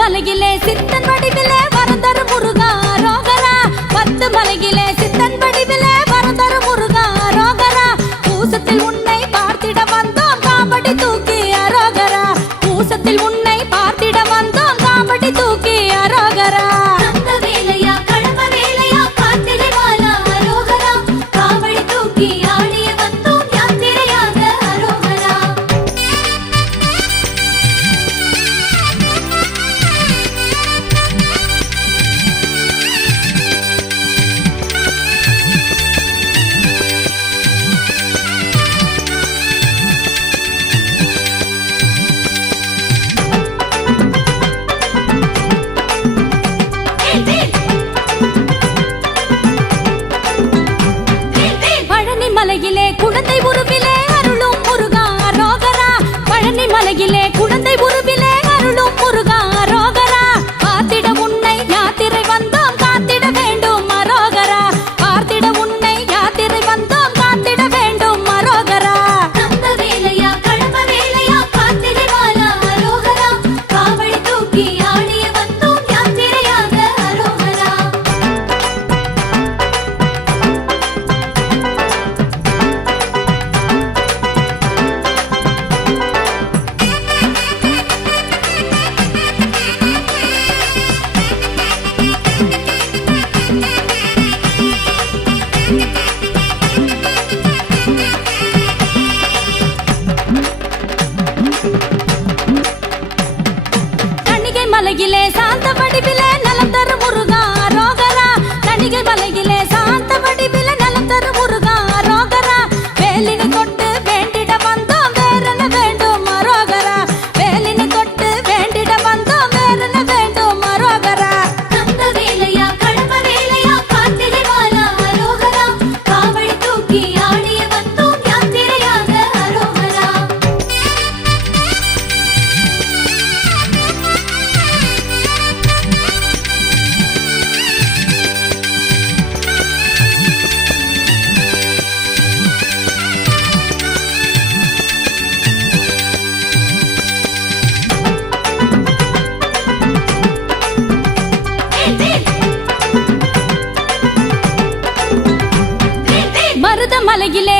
மலையிலே சித்தன் வடிவிலே வரந்தரு முருகா ரோகரா. 10 மலையிலே சித்தன் வடிவிலே வரந்தரு முருகா ரோகரா. பூசத்தில் உன்னை பார்த்திட வந்தோம் காவடி தூக்கி அரோகரா. பூசத்தில் உன்னை பார்த்திட வந்தோம் காவடி தூக்கி அரோகரா. மலையிலே குழந்தை உருவிலே அருளும் முருகா ரோகரா. பழனி மலையிலே குழந்தை உருவிலே அருளும் முருகா ரோகரா. பார்த்திட உன்னை யாத்திரை வந்தோம் காத்திட வேண்டும் அரோகரா. பார்த்திட உன்னை யாத்திரை வந்தோம் காத்திட வேண்டும் அரோகரா. மலையிலே சாந்த வடிவிலே நலம் தரு முருகா ரோகரா. தணிகை மலையிலே சாந்த வடிவிலே நலம் தரு முருகா ரோகரா. வேலினை தொட்டு வேண்டிட வந்தோம் வேறென்ன வேண்டும் அரோகரா. வேலினை தொட்டு வேண்டிட வந்தோம் வேறென்ன வேண்டும் அரோகரா. மருத மலையிலே